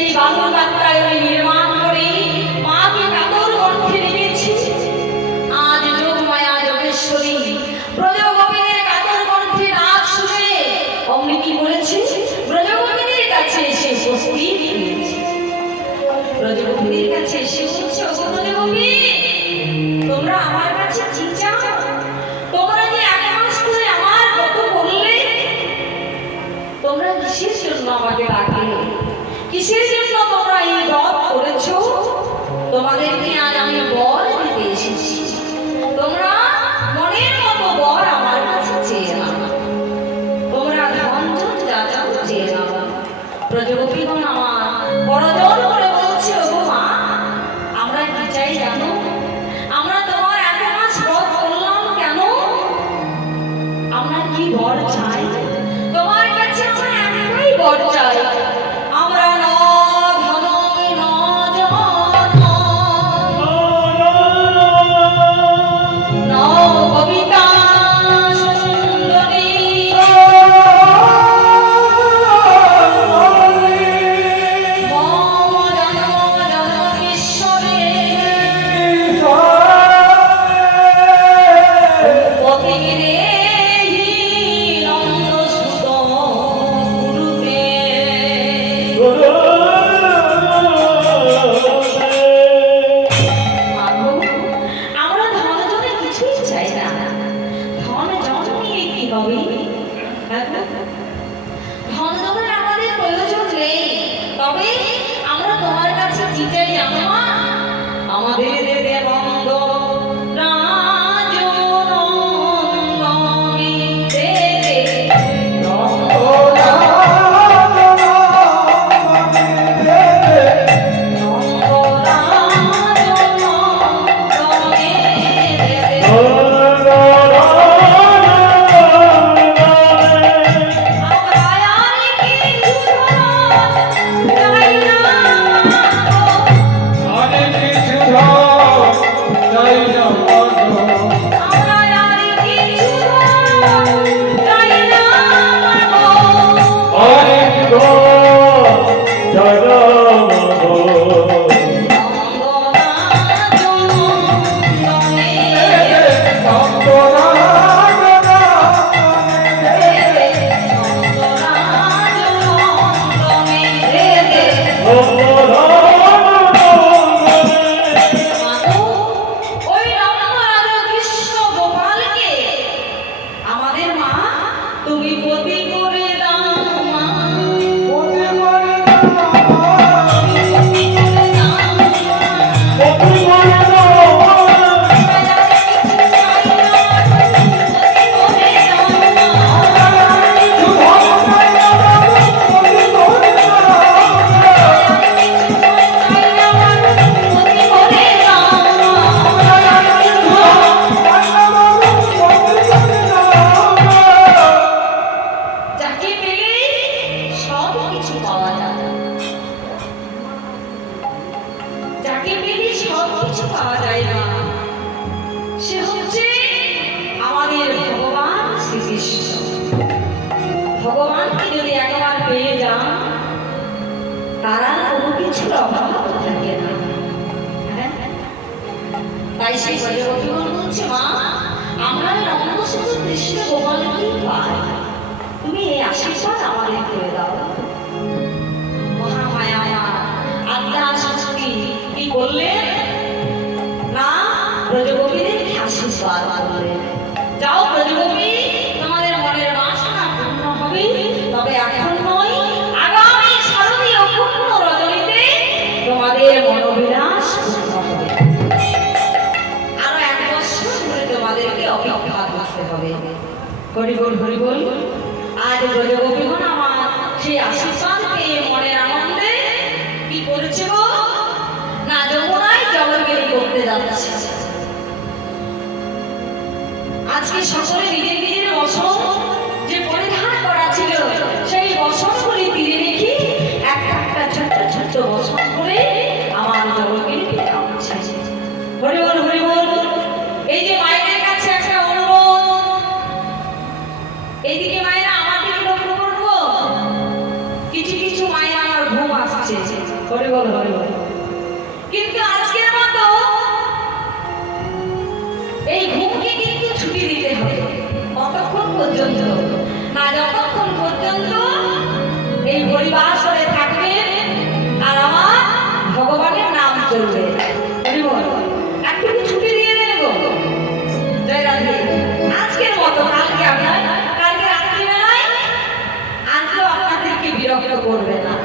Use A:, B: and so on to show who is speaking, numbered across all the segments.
A: সেই বাংলা হবে হ্যাঁ, হ্যাঁ। ধন যখন আমাদের প্রয়োজন নেই তবে আমরা তোমার কাছে জিতে যাব। আমাদের দেবে তাই সেই সূর্যবতীগণ বলছে মা, আমরা রঙ্গসুন্দর কৃষ্ণ গোপালকে পাই। তুমি এই আশীর্বাদ আমাদের করে দাও। মহামায়া আত্মা শক্তি কি বললেন না, ব্রজগোপ হবে। করি বল, হরি বল। আজ বলে ব্রজগোপীগণ আমার, সেই আশীর্বাদ পেয়ে মনের আনন্দে কি করেছে গো? না যমুনায় জগৎগিরি করতে যাচ্ছে। আজকে সকলে নিজের নিজের অসম এদিকে মায়েরা আমাদের লক্ষ্য করব। ঘুম আসছে। কিন্তু ছুটি দিতে হবে। কতক্ষণ পর্যন্ত। না, যতক্ষণ পর্যন্ত এই পরিবার সরে থাকে করবে না।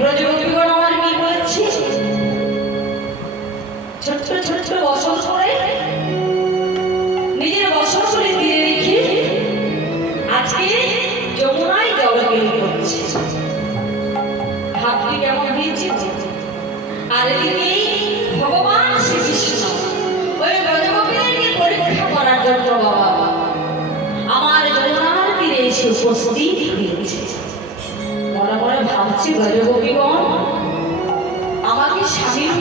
A: ব্রজবন্ধুগণ আমার কি বলেছি? ছোট্ট ছোট্ট বছর করে নিজের বছর দিয়ে রেখে আজকে যমুনায় জলগিরি করছে। ভাবটি কেমন হয়েছে? আর এদিকে ভগবান শ্রীকৃষ্ণ ওই ব্রজগোপীদেরকে পরীক্ষা করার জন্য বাবা, আমার যমুনার তীরে এসে উপস্থিত। ভাবছি ব্রজগোপীগণ আমাকে স্বামী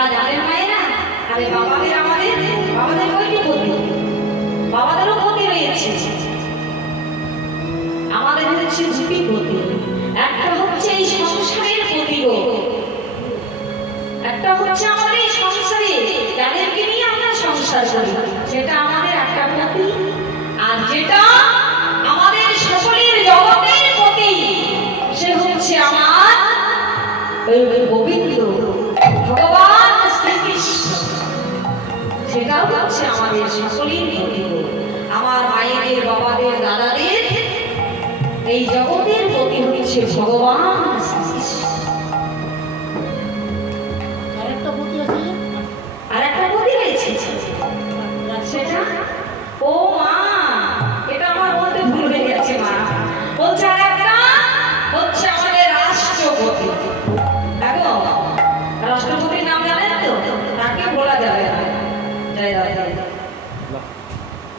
A: তা জানেন মায়েরা আরে বাবাদের আমাদের, বাবাদের কয়টি প্রতি বাবাদেরও প্রতি রয়েছে আমাদের হচ্ছে দুটি প্রতি একটা হচ্ছে এই সংসারের প্রতি গো। একটা হচ্ছে আমাদের এই সংসারে, যাদেরকে নিয়ে আমরা সংসার করি। সেটা আমাদের একটা প্রতি আর যেটা আমাদের সকলের জগতের প্রতি সে হচ্ছে আমার গোবিন্দ। সেটাও হচ্ছে আমাদের সকলেই আমার মায়েদের বাবাদের দাদাদের এই জগতের প্রতি হচ্ছে ভগবান।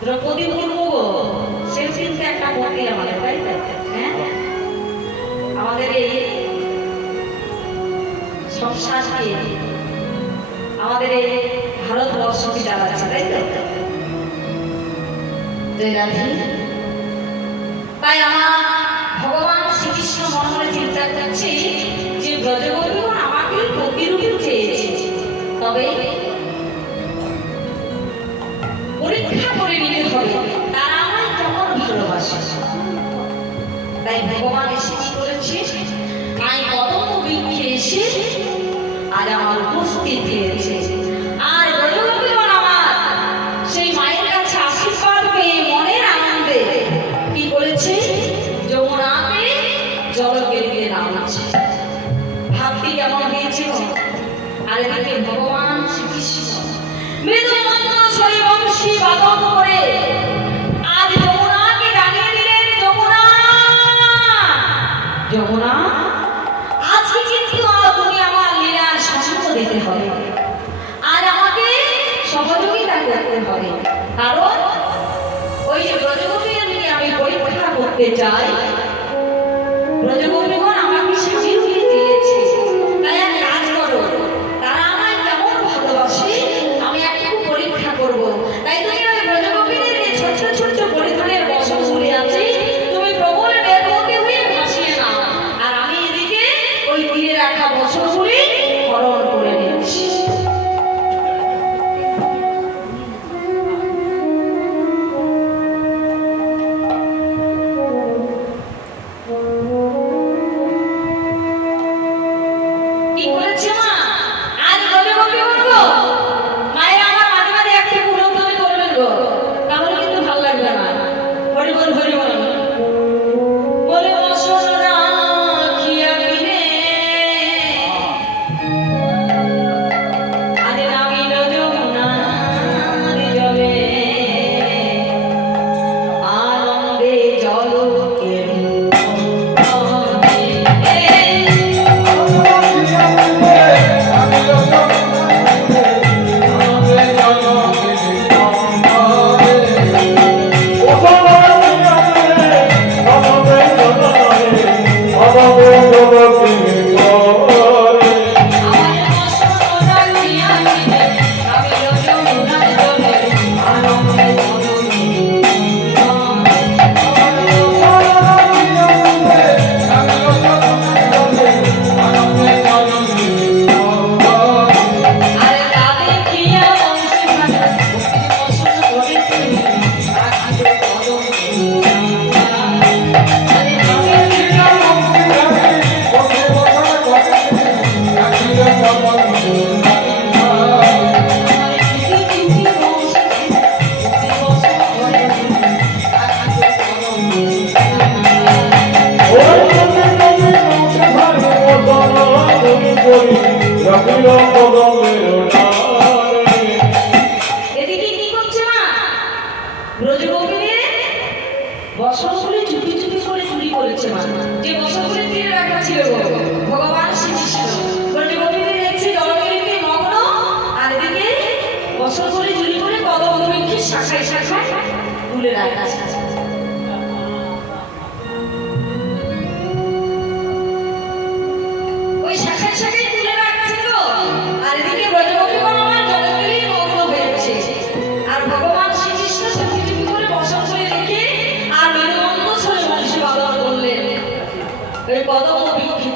A: দ্রৌপদী মুর্মু গো, সে কিন্তু একটা পতি আমাদের, তাই হ্যাঁ? আমাদের এই সংসারকে, আমাদের এই ভারতবর্ষকে চালাচ্ছে, তাই তো? তাই আমার ভগবান শ্রীকৃষ্ণ মনে চিন্তা করছে যে ব্রজগোপীগণ আমাকে প্রতিরূপে চেয়েছে। তবে পরীক্ষা করে নিতে হবে। তারা আমার কেমন ভালোবাসে। তাই ভগবান এসে কি করেছে? আমি কদম বৃক্ষে এসে আর আমার উপস্থিত যমুনা। আজকে কিন্তু তুমি আমার লীলার সঙ্গ দিতে হবে। আর আমাকে সহযোগিতা করতে হবে। কারণ ওই যে ব্রজগোপীদেরকে আমি পরীক্ষা করতে চাই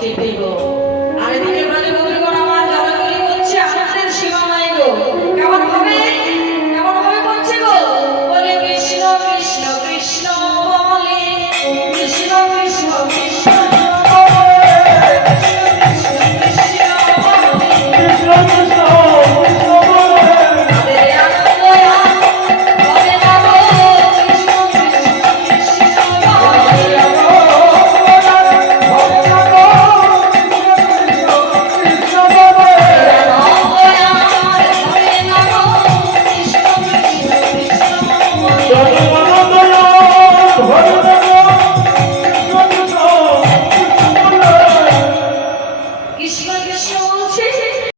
A: সবচেয়ে